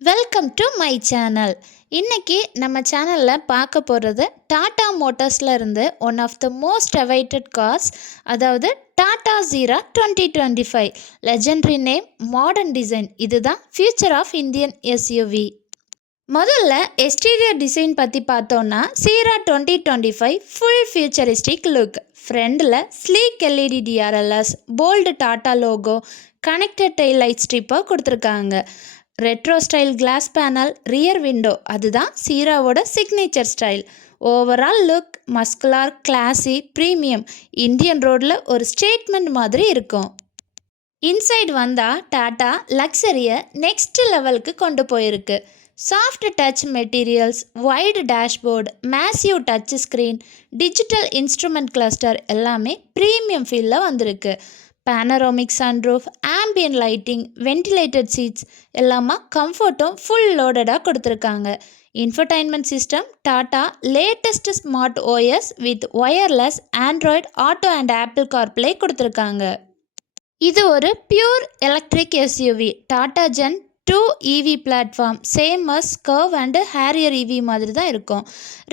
Welcome to my channel இன்றைக்கி நம்ம சேனலில் பார்க்க போகிறது டாட்டா மோட்டார்ஸில் இருந்து one of the most awaited cars அதாவது Tata Sierra twenty twenty five legendary name modern design இதுதான் ஃபியூச்சர் ஆஃப் இந்தியன் எஸ்யூவி முதல்ல எஸ்டீரியர் டிசைன் பற்றி பார்த்தோன்னா Sierra twenty twenty five full futuristic look ஃப்ரண்டில் sleek LED DRLs bold Tata logo connected daylight ஸ்ட்ரிப்பாக கொடுத்துருக்காங்க. Retro style glass panel rear window அதுதான் சீராவோட signature style overall look muscular classy premium Indian ரோடில் ஒரு statement மாதிரி இருக்கும். Inside வந்தால் tata லக்ஸரியை next லெவலுக்கு கொண்டு போயிருக்கு. Soft touch materials wide dashboard massive touch screen digital instrument cluster எல்லாமே ப்ரீமியம் ஃபீலில் வந்திருக்கு. Panoramic sunroof ambient lighting ventilated seats எல்லாமா கம்ஃபர்ட்டும் ஃபுல் லோடடாக கொடுத்துருக்காங்க. Infotainment system Tata latest smart OS with wireless Android Auto and Apple CarPlay கொடுத்துருக்காங்க. இது ஒரு pure electric SUV Tata gen two EV platform same as Curvv and Harrier EV மாதிரி தான் இருக்கும்.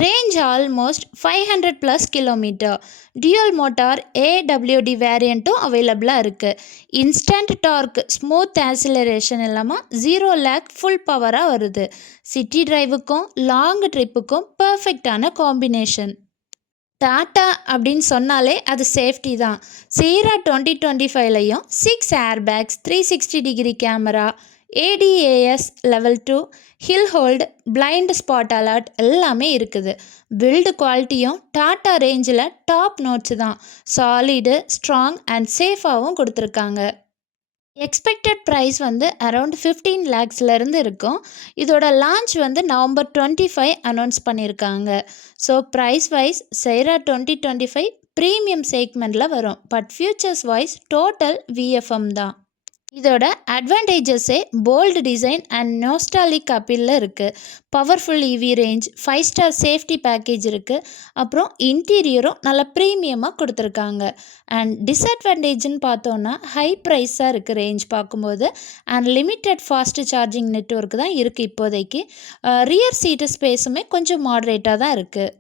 Range almost five hundred plus kilometre dual motor AWD வேரியண்ட்டும் அவைலபிளாக இருக்குது instant torque smooth acceleration இல்லாமல் zero lag full பவராக வருது. சிட்டி டிரைவுக்கும் லாங் ட்ரிப்புக்கும் பர்ஃபெக்டான combination tata அப்படின்னு சொன்னாலே அது சேஃப்டி தான். Sierra twenty twenty ஃபைவ்லையும் six air bags three sixty degree camera ADAS level two hill hold blind spot alert எல்லாமே இருக்குது. பில்டு குவாலிட்டியும் டாட்டா ரேஞ்சில் டாப் நோட்ஸ் தான். சாலிடு ஸ்ட்ராங் அண்ட் சேஃபாகவும் கொடுத்துருக்காங்க. எக்ஸ்பெக்டட் ப்ரைஸ் வந்து அரவுண்ட் ஃபிஃப்டீன் லேக்ஸ்லேருந்து இருக்கும். இதோட லான்ச் வந்து நவம்பர் டுவெண்ட்டி ஃபைவ் அனௌன்ஸ் பண்ணியிருக்காங்க so price wise Sierra twenty twenty five premium செக்மெண்ட்டில் வரும் but features wise total VFM தான். இதோட அட்வான்டேஜஸே போல்டு டிசைன் அண்ட் நோஸ்டாலிக் அப்பீலில் இருக்குது powerful EV range five star safety package இருக்குது அப்புறம் இன்டீரியரும் நல்ல ப்ரீமியமாக கொடுத்துருக்காங்க. அண்ட் டிஸ்அட்வான்டேஜ்னு பார்த்தோன்னா ஹை ப்ரைஸாக இருக்குது ரேஞ்ச் பார்க்கும்போது. And limited fast charging network தான் இருக்குது இப்போதைக்கு. ரியர் சீட்டு ஸ்பேஸுமே கொஞ்சம் மாடரேட்டாக தான் இருக்குது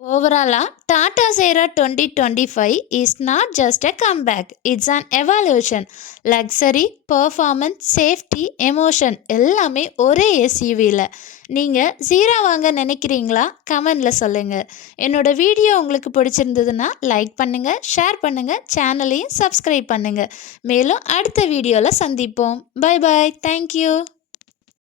ஓவராலாக Tata Sierra twenty twenty five is not just a comeback it's an evolution luxury performance safety emotion எல்லாமே ஒரே எஸ்யூவியில் நீங்கள் ஜீரா வாங்க நினைக்கிறீங்களா? கமெண்டில் சொல்லுங்கள் என்னோடய வீடியோ உங்களுக்கு பிடிச்சிருந்ததுன்னா லைக் பண்ணுங்கள் ஷேர் பண்ணுங்கள் சேனலையும் சப்ஸ்கிரைப் பண்ணுங்கள் மேலும் அடுத்த வீடியோவில் சந்திப்போம். Bye bye thank you